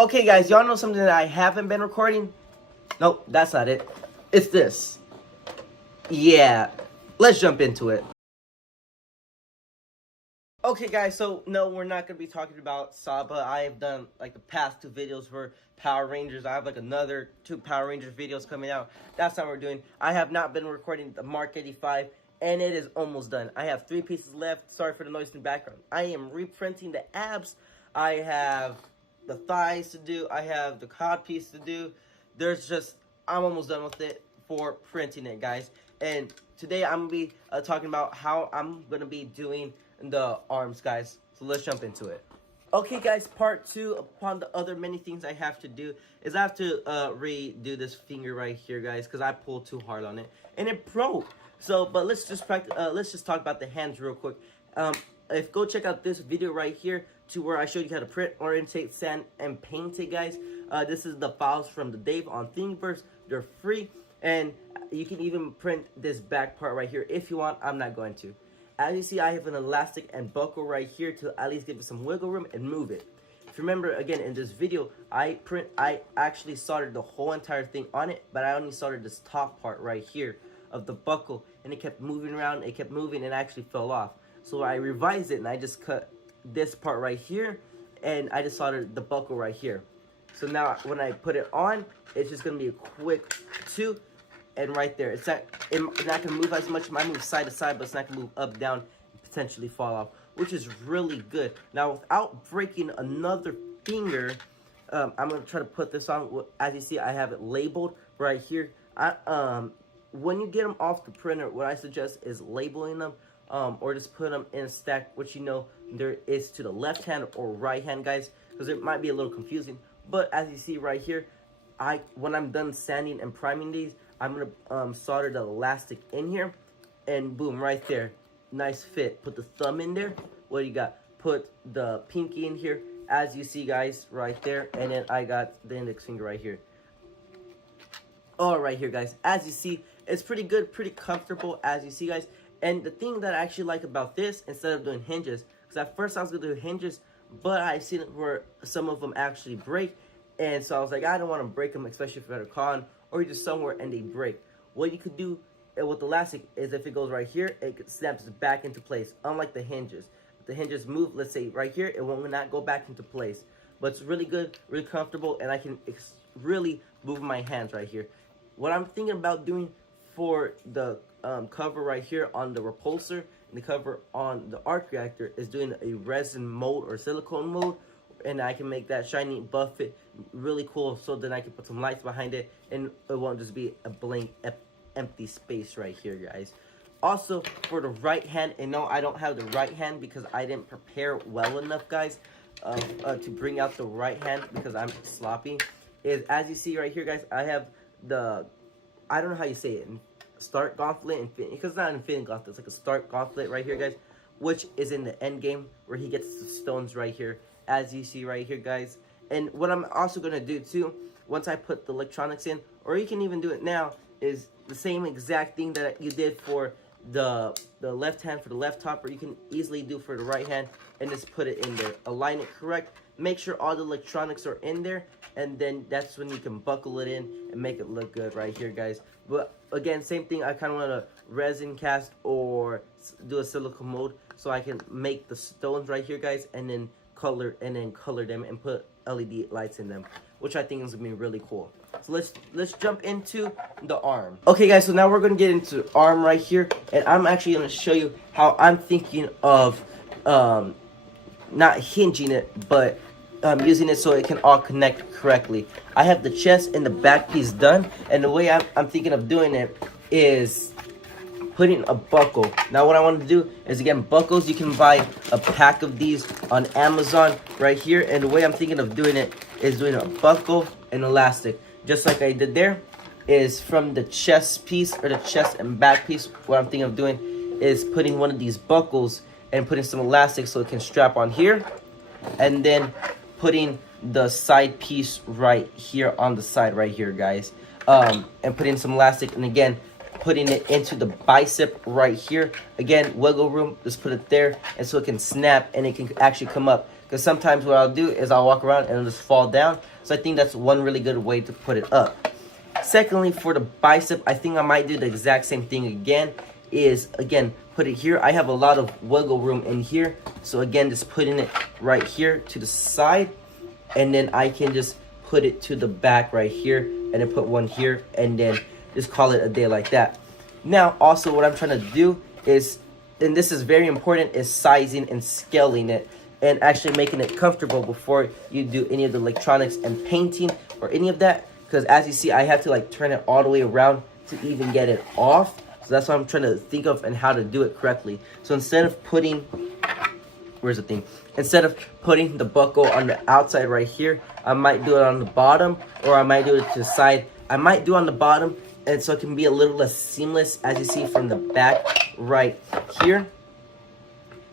Okay, guys, y'all know something that I haven't been recording? Nope, that's not it. It's this. Yeah, let's jump into it. Okay, guys, so no, we're not going to be talking about Saba. I have done, like, the past 2 videos for Power Rangers. I have, like, another 2 Power Rangers videos coming out. That's not what we're doing. I have not been recording the MK85, and it is almost done. I have 3 pieces left. Sorry for the noise in the background. I am reprinting the abs. I have the thighs to do. I have the cod piece to do. I'm almost done with it for printing it, guys. And today I'm going to be talking about how I'm going to be doing the arms, guys. So let's jump into it. Okay, guys, part 2, upon the other many things I have to do, is I have to redo this finger right here, guys, because I pulled too hard on it, and it broke. So, but let's just talk about the hands real quick. Go check out this video right here to where I showed you how to print, orientate, sand, and paint it, guys. This is the files from the Dave on Finggers. They're free, and you can even print this back part right here if you want. I'm not going to. As you see, I have an elastic and buckle right here to at least give it some wiggle room and move it. If you remember, again, in this video, I actually soldered the whole entire thing on it, but I only soldered this top part right here of the buckle, and it kept moving around, it kept moving, and actually fell off. So I revised it, and I just cut this part right here, and I just soldered the buckle right here. So now, when I put it on, it's just going to be a quick 2, and right there. It's not going to move as much. It might move side to side, but it's not going to move up, down, and potentially fall off, which is really good. Now, without breaking another finger, I'm going to try to put this on. As you see, I have it labeled right here. When you get them off the printer, what I suggest is labeling them, or just put them in a stack, which you know there is to the left hand or right hand, guys, because it might be a little confusing. But as you see right here, when I'm done sanding and priming these, I'm gonna solder the elastic in here, and boom, right there, nice fit. Put the thumb in there. What do you got? Put the pinky in here, as you see, guys, right there, and then I got the index finger right here. All right here, guys, as you see, it's pretty good, pretty comfortable, as you see, guys. And the thing that I actually like about this, instead of doing hinges, because at first I was gonna do hinges, but I've seen it where some of them actually break, and so I was like, I don't want to break them, especially if you're at a con or you're just somewhere and they break. What you could do with the elastic is, if it goes right here, it snaps back into place, unlike the hinges. If the hinges move, let's say right here, it will not go back into place. But it's really good, really comfortable, and I can really move my hands right here. What I'm thinking about doing for the cover right here on the repulsor and the cover on the arc reactor is doing a resin mold or silicone mold, and I can make that shiny, buff it, really cool, so then I can put some lights behind it, and it won't just be a blank, empty space right here, guys. Also, for the right hand, and no, I don't have the right hand because I didn't prepare well enough, guys, to bring out the right hand because I'm sloppy, is, as you see right here, guys, I have the, I don't know how you say it, Start Gauntlet, because it's not an Infinite Gauntlet, it's like a Start Gauntlet right here, guys, which is in the Endgame, where he gets the stones right here, as you see right here, guys. And what I'm also going to do, too, once I put the electronics in, or you can even do it now, is the same exact thing that you did for the left hand for the left top, or you can easily do for the right hand, and just put it in there. Align it correct, make sure all the electronics are in there, and then that's when you can buckle it in and make it look good right here, guys. But again, same thing, I kind of want to resin cast or do a silicone mold so I can make the stones right here, guys, and then color them and put LED lights in them, which I think is gonna be really cool. So let's jump into the arm. Okay, guys, so now we're gonna get into the arm right here, and I'm actually gonna show you how I'm thinking of not hinging it, but using it so it can all connect correctly. I have the chest and the back piece done, and the way I'm thinking of doing it is putting a buckle. Now what I want to do is, again, buckles, you can buy a pack of these on Amazon right here, and the way I'm thinking of doing it is doing a buckle and elastic, just like I did there, is from the chest piece, or the chest and back piece. What I'm thinking of doing is putting one of these buckles and putting some elastic so it can strap on here, and then putting the side piece right here on the side right here, guys, and putting some elastic, and again putting it into the bicep right here. Again, wiggle room, just put it there, and so it can snap and it can actually come up because sometimes what I'll do is I'll walk around and it'll just fall down. So I think that's one really good way to put it up. Secondly, for the bicep, I think I might do the exact same thing again. Again, put it here. I have a lot of wiggle room in here. So again, just putting it right here to the side. And then I can just put it to the back right here. And then put one here. And then just call it a day like that. Now, also what I'm trying to do is, and this is very important, is sizing and scaling it. And actually making it comfortable before you do any of the electronics and painting or any of that. Because as you see, I have to like turn it all the way around to even get it off. So that's what I'm trying to think of and how to do it correctly. So instead of putting, where's the thing? Instead of putting the buckle on the outside right here, I might do it on the bottom, or I might do it to the side. I might do on the bottom, and so it can be a little less seamless, as you see from the back right here.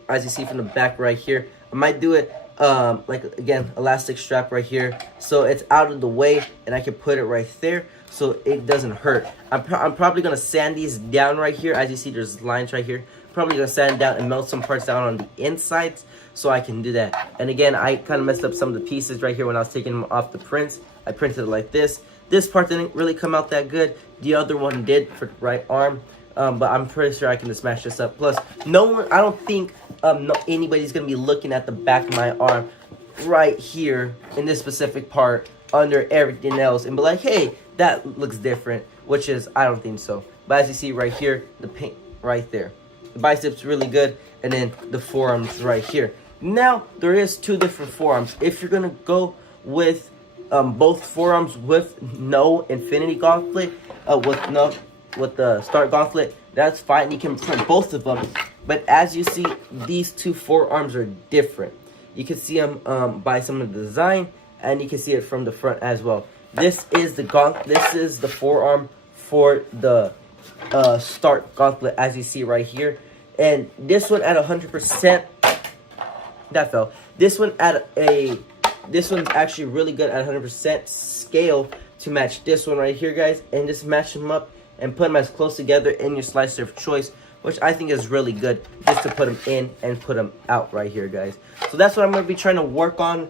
As you see from the back right here, I might do it like, again, elastic strap right here, so it's out of the way and I can put it right there so it doesn't hurt. I'm probably gonna sand these down right here. As you see, there's lines right here. Probably gonna sand down and melt some parts down on the insides so I can do that. And again, I kind of messed up some of the pieces right here when I was taking them off the prints. I printed it like this. This part didn't really come out that good. The other one did for the right arm. But I'm pretty sure I can just smash this up. Plus, no one, I don't think anybody's gonna be looking at the back of my arm right here in this specific part under everything else and be like, hey, that looks different, which is, I don't think so. But as you see right here, the paint right there, the biceps really good, and then the forearms right here. Now there is two different forearms. If you're gonna go with both forearms with no infinity gauntlet, with the start gauntlet, that's fine. You can print both of them. But as you see, these two forearms are different. You can see them by some of the design, and you can see it from the front as well. This is the This is the forearm for the start gauntlet, as you see right here. And this one at 100%, that fell. This one's actually really good at 100% scale to match this one right here, guys. And just match them up and put them as close together in your slicer of choice, which I think is really good, just to put them in and put them out right here, guys. So that's what I'm going to be trying to work on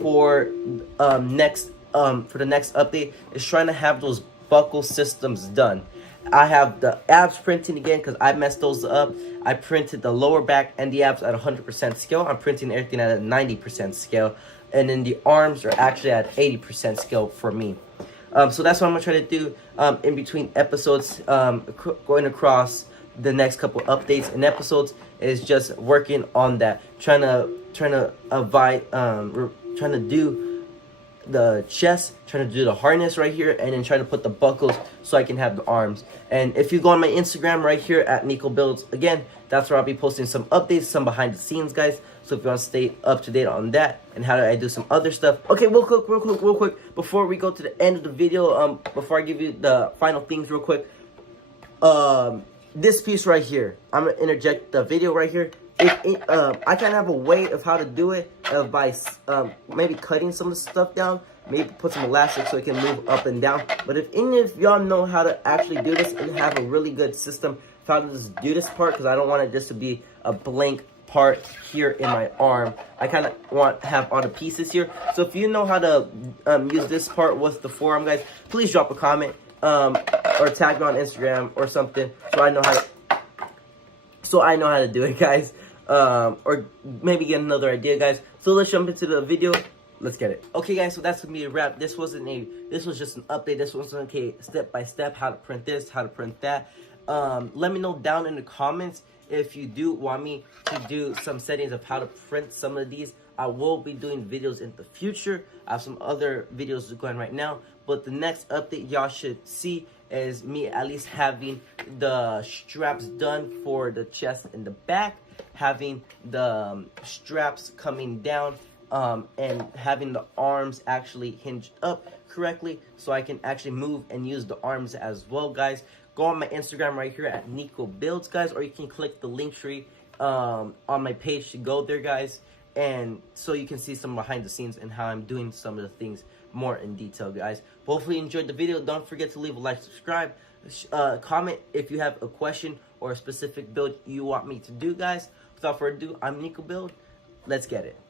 for the next update, is trying to have those buckle systems done. I have the abs printing again because I messed those up. I printed the lower back and the abs at 100% scale. I'm printing everything at a 90% scale. And then the arms are actually at 80% scale for me. So that's what I'm going to try to do in between episodes, going across the next couple updates and episodes, is just working on that, trying to do the chest, trying to do the harness right here, and then trying to put the buckles so I can have the arms. And if you go on my Instagram right here at Nico Builds, again, that's where I'll be posting some updates, some behind the scenes, guys. So if you want to stay up to date on that and how do I do some other stuff. Okay, real quick, before we go to the end of the video, before I give you the final things real quick, this piece right here, I'm gonna interject the video right here. I kind of have a way of how to do it by maybe cutting some of the stuff down, maybe put some elastic so it can move up and down. But if any of y'all know how to actually do this and have a really good system how to just do this part, because I don't want it just to be a blank part here in my arm. I kind of want to have all the pieces here. So if you know how to use this part with the forearm, guys, please drop a comment or tag me on Instagram or something so I know how to do it, guys. Or maybe get another idea, guys. So let's jump into the video. Let's get it. Okay, guys, so that's gonna be a wrap. This was just an update. This wasn't okay step by step how to print this, how to print that. Let me know down in the comments if you do want me to do some settings of how to print some of these. I will be doing videos in the future. I have some other videos going right now, but the next update y'all should see is me at least having the straps done for the chest and the back, having the straps coming down, and having the arms actually hinged up correctly so I can actually move and use the arms as well, guys. Go on my Instagram right here at Nico Builds, guys, or you can click the link tree on my page to go there, guys, and so you can see some behind the scenes and how I'm doing some of the things more in detail, guys. Hopefully you enjoyed the video. Don't forget to leave a like, subscribe, comment if you have a question or a specific build you want me to do, guys. Without further ado, I'm Nico Build. Let's get it.